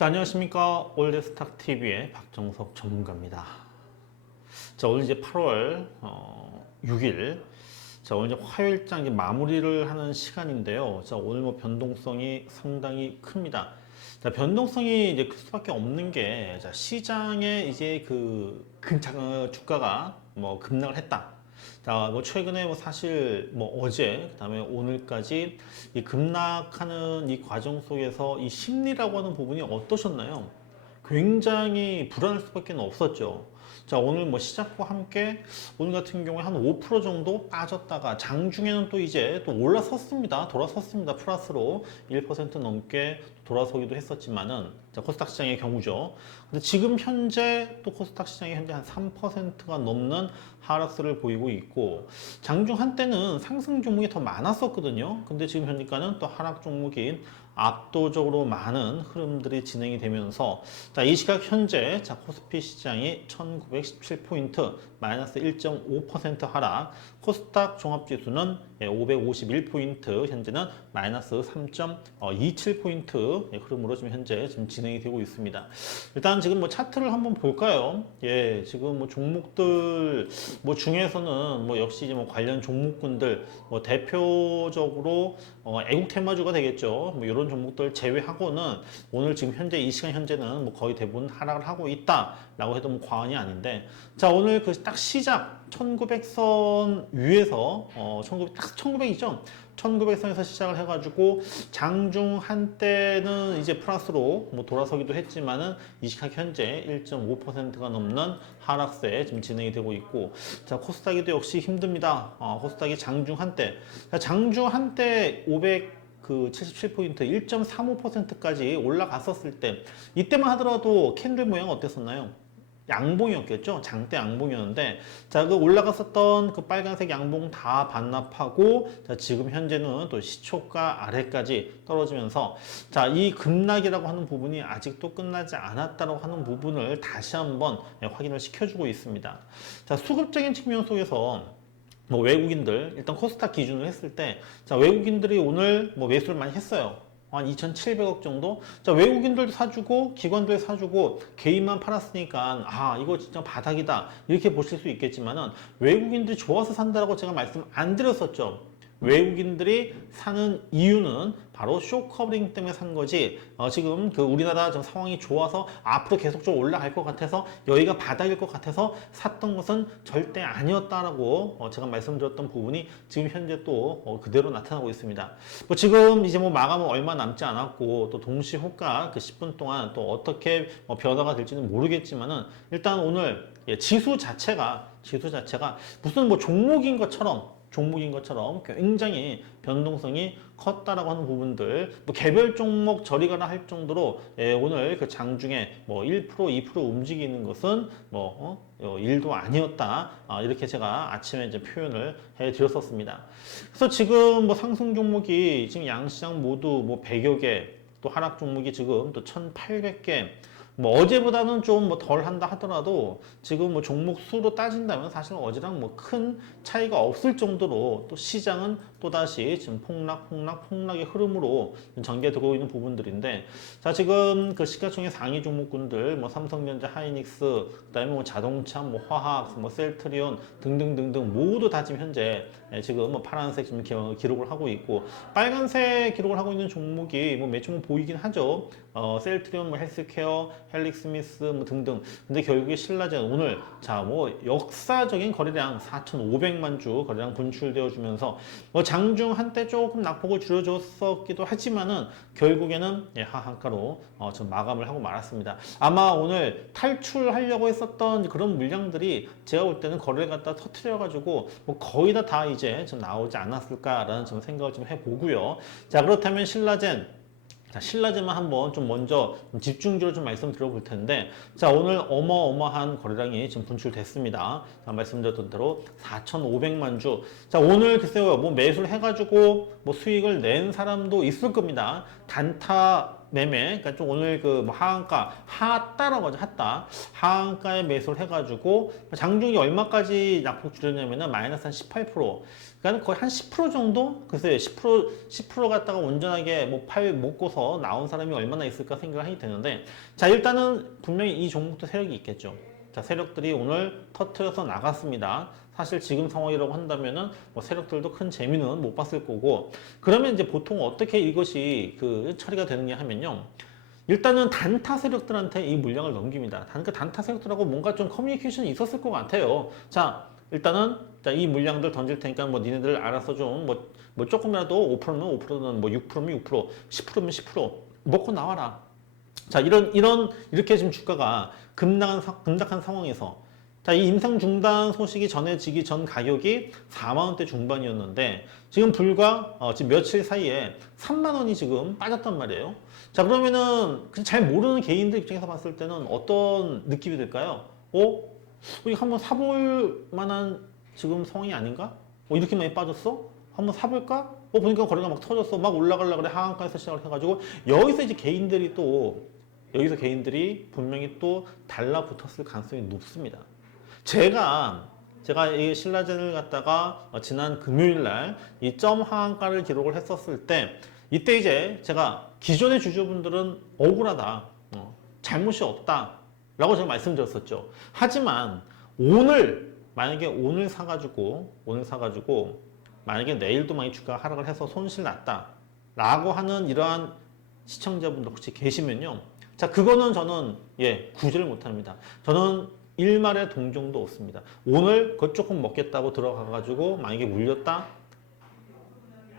자, 안녕하십니까. 올드스탁 TV의 박정석 전문가입니다. 자, 오늘 이제 8월 어, 6일. 자, 오늘 이제 화요일장 이제 마무리를 하는 시간인데요. 자, 오늘 뭐 변동성이 상당히 큽니다. 자, 변동성이 이제 클 수밖에 없는 게, 자, 시장에 이제 그, 근착, 어, 주가가 뭐 급락을 했다. 자, 뭐 최근에 뭐 사실 뭐 어제 그다음에 오늘까지 이 급락하는 이 과정 속에서 이 심리라고 하는 부분이 어떠셨나요? 굉장히 불안할 수밖에 없었죠. 자, 오늘 뭐 시작과 함께 오늘 같은 경우에 한 5% 정도 빠졌다가 장중에는 또 이제 또 올라섰습니다. 돌아섰습니다. 플러스로 1% 넘게 돌아서기도 했었지만은 자, 코스닥 시장의 경우죠. 근데 지금 현재 또 코스닥 시장이 현재 한 3%가 넘는 하락세를 보이고 있고 장중 한때는 상승 종목이 더 많았었거든요. 근데 지금 현재까지는 또 하락 종목이 압도적으로 많은 흐름들이 진행이 되면서 자, 이 시각 현재 자, 코스피 시장이 1917포인트 마이너스 1.5% 하락 코스닥 종합지수는 551포인트 현재는 마이너스 3.27포인트 예, 흐름으로 지금 현재 지금 진행이 되고 있습니다. 일단 지금 뭐 차트를 한번 볼까요? 예, 지금 뭐 종목들 뭐 중에서는 뭐 역시 뭐 관련 종목군들 뭐 대표적으로 어, 애국 테마주가 되겠죠. 뭐 이런 종목들 제외하고는 오늘 지금 현재 이 시간 현재는 뭐 거의 대부분 하락을 하고 있다라고 해도 뭐 과언이 아닌데 자 오늘 그 딱 시작 1900선 위에서 어, 1900, 딱 1900이죠. 1900선에서 시작을 해가지고 장중 한때는 이제 플러스로 뭐 돌아서기도 했지만은 이 시각 현재 1.5%가 넘는 하락세 지금 진행이 되고 있고 자 코스닥이도 역시 힘듭니다. 어, 코스닥이 장중 한때 자, 장중 한때 500그 77포인트 1.35%까지 올라갔었을 때 이때만 하더라도 캔들 모양 어땠었나요? 양봉이었겠죠. 장대 양봉이었는데 자 그 올라갔었던 그 빨간색 양봉 다 반납하고 자 지금 현재는 또 시초가 아래까지 떨어지면서 자 이 급락이라고 하는 부분이 아직도 끝나지 않았다고 하는 부분을 다시 한번 예, 확인을 시켜주고 있습니다. 자 수급적인 측면 속에서 뭐 외국인들 일단 코스닥 기준으로 했을 때 자 외국인들이 오늘 뭐 매수를 많이 했어요. 한 2,700억 정도? 자, 외국인들도 사주고, 기관들 사주고, 개인만 팔았으니까, 아, 이거 진짜 바닥이다. 이렇게 보실 수 있겠지만은, 외국인들이 좋아서 산다라고 제가 말씀 안 드렸었죠. 외국인들이 사는 이유는 바로 쇼커버링 때문에 산 거지 어, 지금 그 우리나라 좀 상황이 좋아서 앞으로 계속적으로 올라갈 것 같아서 여기가 바닥일 것 같아서 샀던 것은 절대 아니었다라고 어, 제가 말씀드렸던 부분이 지금 현재 또 어, 그대로 나타나고 있습니다. 뭐 지금 이제 뭐 마감은 얼마 남지 않았고 또 동시 호가 그 10분 동안 또 어떻게 뭐 변화가 될지는 모르겠지만은 일단 오늘 예, 지수 자체가 지수 자체가 무슨 뭐 종목인 것처럼 종목인 것처럼 굉장히 변동성이 컸다라고 하는 부분들 뭐 개별 종목 저리 가라 할 정도로 예, 오늘 그 장중에 뭐 1% 2% 움직이는 것은 뭐 어? 어, 일도 아니었다 아, 이렇게 제가 아침에 이제 표현을 해드렸었습니다. 그래서 지금 뭐 상승 종목이 지금 양시장 모두 뭐 100여 개 또 하락 종목이 지금 또 1,800개 뭐 어제보다는 좀 뭐 덜 한다 하더라도 지금 뭐 종목 수로 따진다면 사실 어제랑 뭐 큰 차이가 없을 정도로 또 시장은 또다시 지금 폭락, 폭락, 폭락의 흐름으로 전개되고 있는 부분들인데 자 지금 그 시가총액 상위 종목군들 뭐 삼성전자, 하이닉스, 그다음에 뭐 자동차, 뭐 화학, 뭐 셀트리온 등등등등 모두 다 지금 현재 예, 지금 뭐 파란색 지금 기- 기록을 하고 있고 빨간색 기록을 하고 있는 종목이 뭐 매주 보이긴 하죠. 어, 셀트리온, 뭐 헬스케어, 헬릭스미스 뭐 등등. 근데 결국에 신라젠 오늘 자 뭐 역사적인 거래량 4,500만 주 거래량 분출되어 주면서 뭐 장중 한때 조금 낙폭을 줄여줬었기도 하지만은 결국에는 예, 하한가로 어, 좀 마감을 하고 말았습니다. 아마 오늘 탈출하려고 했었던 그런 물량들이 제가 볼 때는 거래를 갖다 터트려 가지고 뭐 거의 다 다 이제 좀 나오지 않았을까라는 좀 생각을 좀 해보고요. 자 그렇다면 신라젠 자, 신라젠만 한번 좀 먼저 좀 집중적으로 좀 말씀드려 볼 텐데, 자, 오늘 어마어마한 거래량이 지금 분출됐습니다. 자, 말씀드렸던 대로 4,500만 주. 자, 오늘 글쎄요, 뭐 매수를 해가지고 뭐 수익을 낸 사람도 있을 겁니다. 단타 매매, 그러니까 좀 오늘 그 뭐 하한가, 하따라고 하죠, 하따. 하한가에 매수를 해가지고 장중이 얼마까지 낙폭 줄였냐면은 마이너스 한 18%. 그러니까 거의 한 10% 정도? 글쎄요, 10% 10% 갖다가 온전하게 뭐 팔 먹고서 나온 사람이 얼마나 있을까 생각을 하게 되는데, 자 일단은 분명히 이 종목도 세력이 있겠죠. 자 세력들이 오늘 터트려서 나갔습니다. 사실 지금 상황이라고 한다면은 뭐 세력들도 큰 재미는 못 봤을 거고 그러면 이제 보통 어떻게 이것이 그 처리가 되느냐 하면요. 일단은 단타 세력들한테 이 물량을 넘깁니다. 그러니까 단타 세력들하고 뭔가 좀 커뮤니케이션이 있었을 것 같아요. 자, 일단은 자, 이 물량들 던질 테니까 뭐 니네들 알아서 좀 뭐 뭐 조금이라도 5%면 5%는 뭐 6%면 6%, 10%면 10% 먹고 나와라. 자, 이런 이런 이렇게 지금 주가가 급락한 사- 급락한 상황에서 자, 이 임상 중단 소식이 전해지기 전 가격이 4만 원대 중반이었는데 지금 불과 어, 지금 며칠 사이에 3만 원이 지금 빠졌단 말이에요. 자, 그러면은 그잘 모르는 개인들 입장에서 봤을 때는 어떤 느낌이 들까요? 어? 이거 한번 사볼 만한 지금 상황이 아닌가? 어, 이렇게 많이 빠졌어? 한번 사볼까? 어, 보니까 거래가 막 터졌어. 막 올라가려고 그래. 하한가에서 시작을 해가지고 여기서 이제 개인들이 또 여기서 개인들이 분명히 또 달라붙었을 가능성이 높습니다. 제가 제가 이 신라젠을 갖다가 어, 지난 금요일 날 이 점 하한가를 기록을 했었을 때 이때 이제 제가 기존의 주주분들은 억울하다, 어, 잘못이 없다 라고 제가 말씀드렸었죠. 하지만 오늘 만약에 오늘 사가지고 오늘 사가지고 만약에 내일도 많이 주가 하락을 해서 손실 났다 라고 하는 이러한 시청자분들 혹시 계시면요. 자, 그거는 저는 예, 구제를 못 합니다. 저는 일말의 동정도 없습니다. 오늘 그거 조금 먹겠다고 들어가가지고 만약에 물렸다?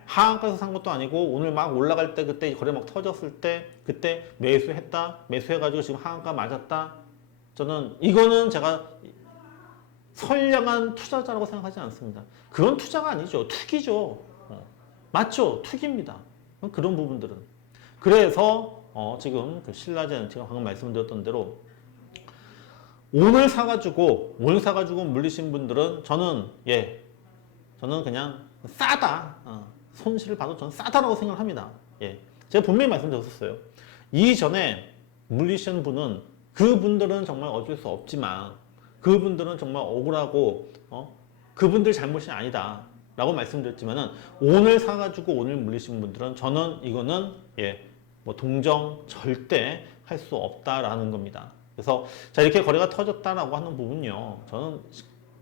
하한가에서 산 것도 아니고 오늘 막 올라갈 때 그때 거래 막 터졌을 때 그때 매수했다? 매수해가지고 지금 하한가 맞았다? 저는 이거는 제가 선량한 투자자라고 생각하지 않습니다. 그건 투자가 아니죠. 투기죠. 어, 맞죠. 투기입니다. 그런 부분들은. 그래서 어, 지금 그 신라젠 제가 방금 말씀드렸던 대로 오늘 사가지고 오늘 사가지고 물리신 분들은 저는 예 저는 그냥 싸다 어, 손실을 봐도 저는 싸다라고 생각합니다. 예 제가 분명히 말씀드렸었어요. 이전에 물리신 분은 그분들은 정말 어쩔 수 없지만 그분들은 정말 억울하고 어 그분들 잘못이 아니다. 라고 말씀드렸지만은 오늘 사가지고 오늘 물리신 분들은 저는 이거는 예, 뭐 동정 절대 할 수 없다라는 겁니다. 그래서 자 이렇게 거래가 터졌다라고 하는 부분요, 저는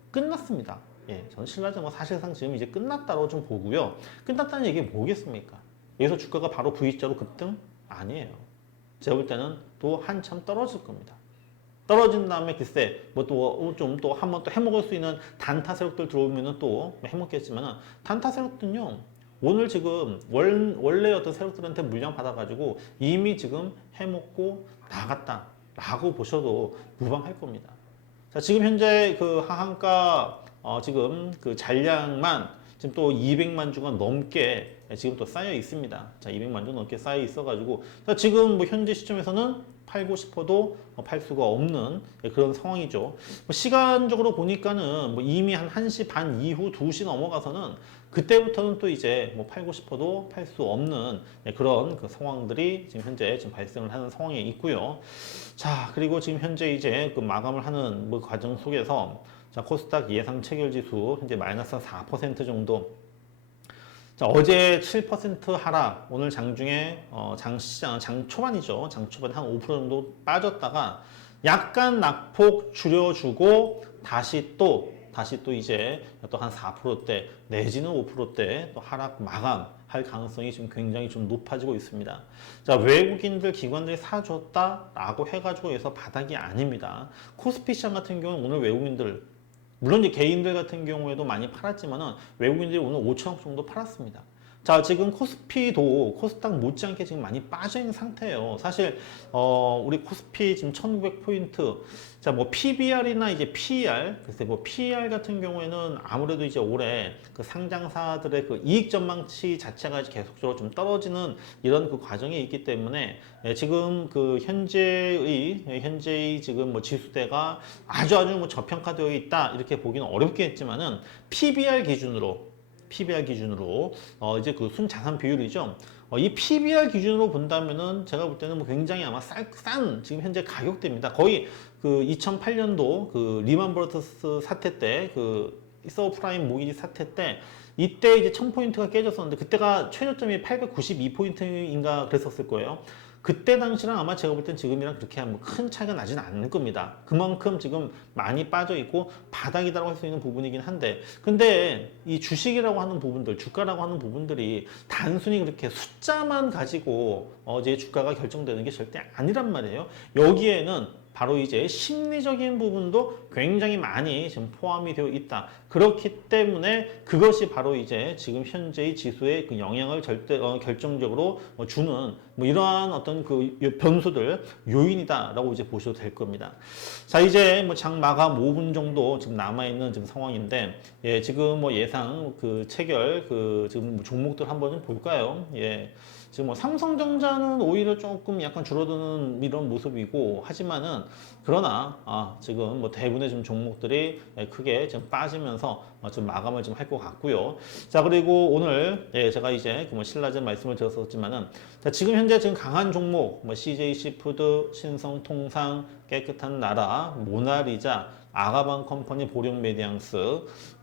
끝났습니다. 예, 저는 신라젠 뭐 사실상 지금 이제 끝났다고 좀 보고요. 끝났다는 얘기 뭐겠습니까? 여기서 주가가 바로 V자로 급등 아니에요. 제가 볼 때는 또 한참 떨어질 겁니다. 떨어진 다음에 글쎄 뭐 또 좀 또 한 번 또 해먹을 수 있는 단타 세력들 들어오면은 또 해먹겠지만은 단타 세력들은요 오늘 지금 월, 원래 어떤 세력들한테 물량 받아가지고 이미 지금 해먹고 나갔다 라고 보셔도 무방할 겁니다. 자 지금 현재 그 하한가 어, 지금 그 잔량만 지금 또 200만 주가 넘게 지금 또 쌓여 있습니다. 자 200만 주 넘게 쌓여 있어가지고 자 지금 뭐 현재 시점에서는 팔고 싶어도 어, 팔 수가 없는 그런 상황이죠. 뭐 시간적으로 보니까는 뭐 이미 한 1시 반 이후 2시 넘어가서는 그때부터는 또 이제 뭐 팔고 싶어도 팔 수 없는 그런 그 상황들이 지금 현재 지금 발생을 하는 상황에 있고요. 자, 그리고 지금 현재 이제 그 마감을 하는 뭐 과정 속에서 자, 코스닥 예상 체결 지수 현재 마이너스 4% 정도 자, 어제 7% 하락, 오늘 장중에 어, 장시장 장 초반이죠. 장 초반 한 5% 정도 빠졌다가 약간 낙폭 줄여주고 다시 또 다시 또 이제 또 한 4%대 내지는 5%대 또 하락 마감할 가능성이 지금 굉장히 좀 높아지고 있습니다. 자 외국인들 기관들이 사줬다라고 해가지고 해서 바닥이 아닙니다. 코스피 시장 같은 경우는 오늘 외국인들 물론 이제 개인들 같은 경우에도 많이 팔았지만은 외국인들이 오늘 5천억 정도 팔았습니다. 자, 지금 코스피도 코스닥 못지않게 지금 많이 있는 상태예요. 사실 어, 우리 코스피 지금 1,900 포인트. 자, 뭐 PBR이나 이제 PER, 글쎄 뭐 PER 같은 경우에는 아무래도 이제 올해 그 상장사들의 그 이익 전망치 자체가 계속적으로 좀 떨어지는 이런 그 과정이 있기 때문에 예, 지금 그 현재의 예, 현재의 지금 뭐 지수대가 아주 아주 뭐 저평가되어 있다 이렇게 보기는 어렵겠지만은 PBR 기준으로 PBR 기준으로 어 이제 그 순자산 비율이죠. 어, 이 PBR 기준으로 본다면은 제가 볼 때는 뭐 굉장히 아마 쌀, 싼 지금 현재 가격대입니다. 거의 그 2008년도 그 리만 브러더스 사태 때그 서프라임 모기지 사태 때 이때 이제 1000포인트가 깨졌었는데 그때가 최저점이 892포인트인가 그랬었을 거예요. 그때 당시랑 아마 제가 볼 땐 지금이랑 그렇게 뭐큰 차이가 나지는 않을 겁니다. 그만큼 지금 많이 빠져 있고 바닥이라고 할 수 있는 부분이긴 한데 근데 이 주식이라고 하는 부분들, 주가라고 하는 부분들이 단순히 그렇게 숫자만 가지고 어제 주가가 결정되는 게 절대 아니란 말이에요. 여기에는 바로 이제 심리적인 부분도 굉장히 많이 지금 포함이 되어 있다. 그렇기 때문에 그것이 바로 이제 지금 현재의 지수에 그 영향을 절대 어, 결정적으로 어, 주는 뭐 이러한 어떤 그 요- 변수들 요인이다라고 이제 보셔도 될 겁니다. 자 이제 뭐 장 마감 5분 정도 지금 남아 있는 지금 상황인데 예 지금 뭐 예상 그 체결 그 지금 뭐 종목들 한번 좀 볼까요? 예. 지금 뭐 삼성전자는 오히려 조금 약간 줄어드는 이런 모습이고 하지만은 그러나 아 지금 뭐 대부분의 좀 종목들이 예, 크게 지금 빠지면서 어, 좀 마감을 좀 할 것 같고요. 자 그리고 오늘 예 제가 이제 그 뭐 신라젠 말씀을 드렸었지만은 자 지금 현재 지금 강한 종목 뭐 CJ 시푸드, 신성통상, 깨끗한 나라, 모나리자, 아가방 컴퍼니, 보령 메디앙스,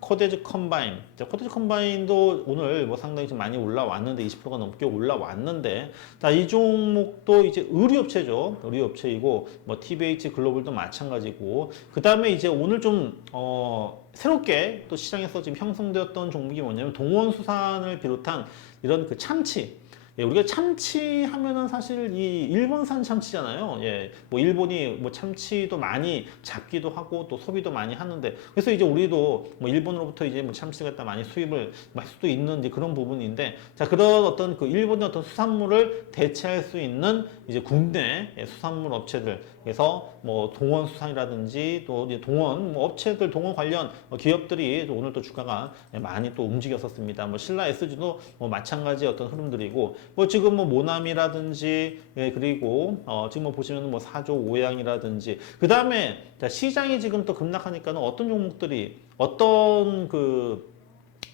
코데즈 컴바인. 자, 코데즈 컴바인도 오늘 뭐 상당히 좀 많이 올라왔는데 20%가 넘게 올라왔는데 자, 이 종목도 이제 의류업체죠. 의류업체이고 뭐 TBH 글로벌도 마찬가지고 그다음에 이제 오늘 좀 어, 새롭게 또 시장에서 지금 형성되었던 종목이 뭐냐면 동원수산을 비롯한 이런 그 참치 예, 우리가 참치 하면은 사실 이 일본산 참치잖아요. 예, 뭐 일본이 뭐 참치도 많이 잡기도 하고 또 소비도 많이 하는데 그래서 이제 우리도 뭐 일본으로부터 이제 뭐 참치를 갖다 많이 수입을 할 수도 있는 이제 그런 부분인데 자 그런 어떤 그 일본의 어떤 수산물을 대체할 수 있는 이제 국내 예, 수산물 업체들 그래서 뭐 동원 수산이라든지 또 동원 뭐 업체들 동원 관련 어, 기업들이 또 오늘 또 주가가 예, 많이 또 움직였었습니다. 뭐 신라 SG도 뭐 마찬가지 어떤 흐름들이고 뭐 지금 뭐 모남이라든지 예, 그리고 어 지금 뭐 보시면 뭐 사조 오양이라든지 그 다음에 시장이 지금 또 급락하니까는 어떤 종목들이 어떤 그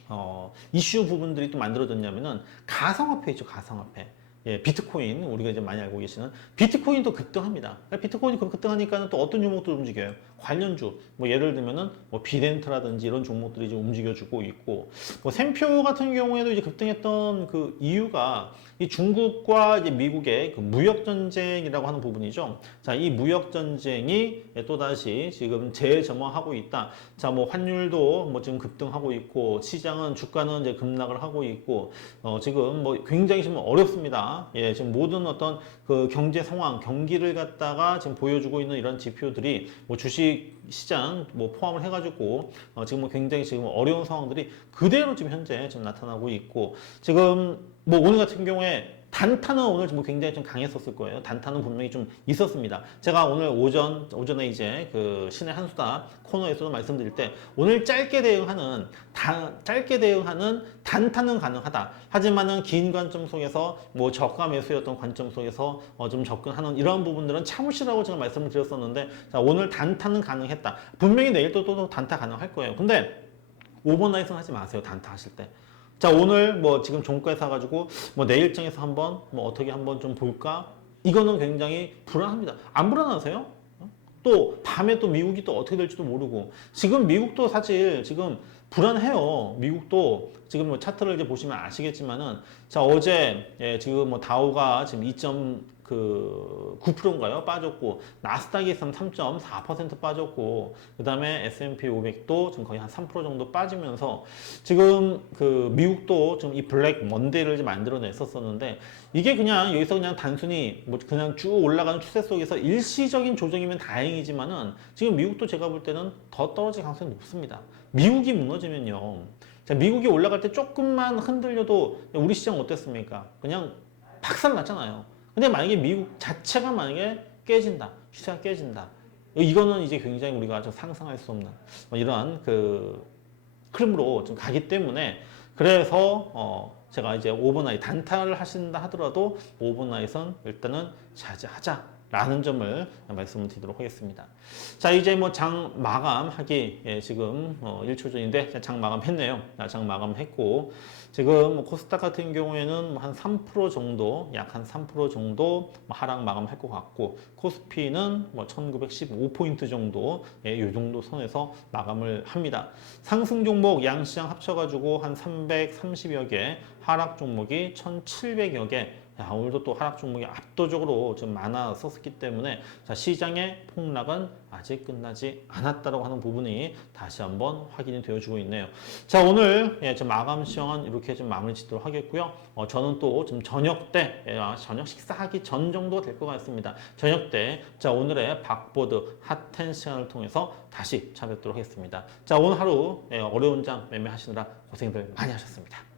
어, 이슈 부분들이 또 만들어졌냐면은 가상화폐 있죠, 가상화폐. 예, 비트코인 우리가 이제 많이 알고 계시는 비트코인도 급등합니다. 비트코인이 급- 급등하니까는 또 어떤 종목들 움직여요? 관련주. 뭐 예를 들면은 뭐 비덴트라든지 이런 종목들이 이제 움직여주고 있고 뭐 샘표 같은 경우에도 이제 급등했던 그 이유가 이 중국과 이제 미국의 그 무역 전쟁이라고 하는 부분이죠. 자, 이 무역 전쟁이 또 다시 지금 재점화하고 있다. 자, 뭐 환율도 뭐 지금 급등하고 있고 시장은 주가는 이제 급락을 하고 있고 어, 지금 뭐 굉장히 지금 어렵습니다. 예, 지금 모든 어떤 그 경제 상황, 경기를 갖다가 지금 보여주고 있는 이런 지표들이 뭐 주식 시장 뭐 포함을 해가지고 어, 지금 뭐 굉장히 지금 어려운 상황들이 그대로 지금 현재 지금 나타나고 있고 지금 뭐 오늘 같은 경우에 단타는 오늘 뭐 굉장히 좀 강했었을 거예요. 단타는 분명히 좀 있었습니다. 제가 오늘 오전 오전에 이제 그 신의 한수다 코너에서도 말씀드릴 때 오늘 짧게 대응하는 단, 짧게 대응하는 단타는 가능하다. 하지만은 긴 관점 속에서 뭐 저가 매수였던 관점 속에서 어, 좀 접근하는 이런 부분들은 참으시라고 제가 말씀을 드렸었는데 자, 오늘 단타는 가능했다. 분명히 내일도 또 단타 가능할 거예요. 근데 오버나잇은 하지 마세요. 단타 하실 때. 자 오늘 뭐 지금 종가에 사가지고 뭐 내일장에서 한번 뭐 어떻게 한번 좀 볼까 이거는 굉장히 불안합니다 안 불안하세요? 어? 또 밤에 또 미국이 또 어떻게 될지도 모르고 지금 미국도 사실 지금 불안해요 미국도 지금 뭐 차트를 이제 보시면 아시겠지만은 자 어제 예, 지금 뭐 다우가 지금 2. 그 9%인가요? 빠졌고 있으면 3.4% 빠졌고 그 다음에 S&P 500도 지금 거의 한 3% 정도 빠지면서 지금 그 미국도 지금 이 블랙 먼데이를 좀 만들어냈었었는데 이게 그냥 여기서 그냥 단순히 뭐 그냥 쭉 올라가는 추세 속에서 일시적인 조정이면 다행이지만은 지금 미국도 제가 볼 때는 더 떨어질 가능성이 높습니다. 미국이 무너지면요. 자, 미국이 올라갈 때 조금만 흔들려도 우리 시장 어땠습니까? 그냥 박살 났잖아요. 근데 만약에 미국 자체가 만약에 깨진다, 시세가 깨진다. 이거는 이제 굉장히 우리가 좀 상상할 수 없는 뭐 이러한 그 흐름으로 좀 가기 때문에 그래서 어 제가 이제 오버나잇 단타를 하신다 하더라도 오버나잇은 일단은 자제하자 라는 점을 말씀을 드리도록 하겠습니다. 자, 이제 뭐 장 마감하기 예, 지금 어, 1초 전인데 장 마감했네요. 아, 장 마감했고 지금 뭐 코스닥 같은 경우에는 한 3% 정도, 약 한 3% 정도 뭐 하락 마감할 것 같고 코스피는 뭐 1915포인트 정도, 예, 이 정도 선에서 마감을 합니다. 상승 종목 양시장 합쳐가지고 한 330여 개, 하락 종목이 1,700여 개. 야, 오늘도 또 하락 종목이 압도적으로 좀 많았었기 때문에 자, 시장의 폭락은 아직 끝나지 않았다고 하는 부분이 다시 한번 확인이 되어주고 있네요. 자, 오늘 예, 좀 마감 시황은 이렇게 좀 마무리 짓도록 하겠고요. 어, 저는 또 좀 저녁 때, 예, 아, 저녁 식사하기 전 정도 될 것 같습니다. 저녁 때, 자, 오늘의 박보드 핫텐 시간을 통해서 다시 찾아뵙도록 하겠습니다. 자, 오늘 하루 예, 어려운 장 매매하시느라 고생들 많이 하셨습니다.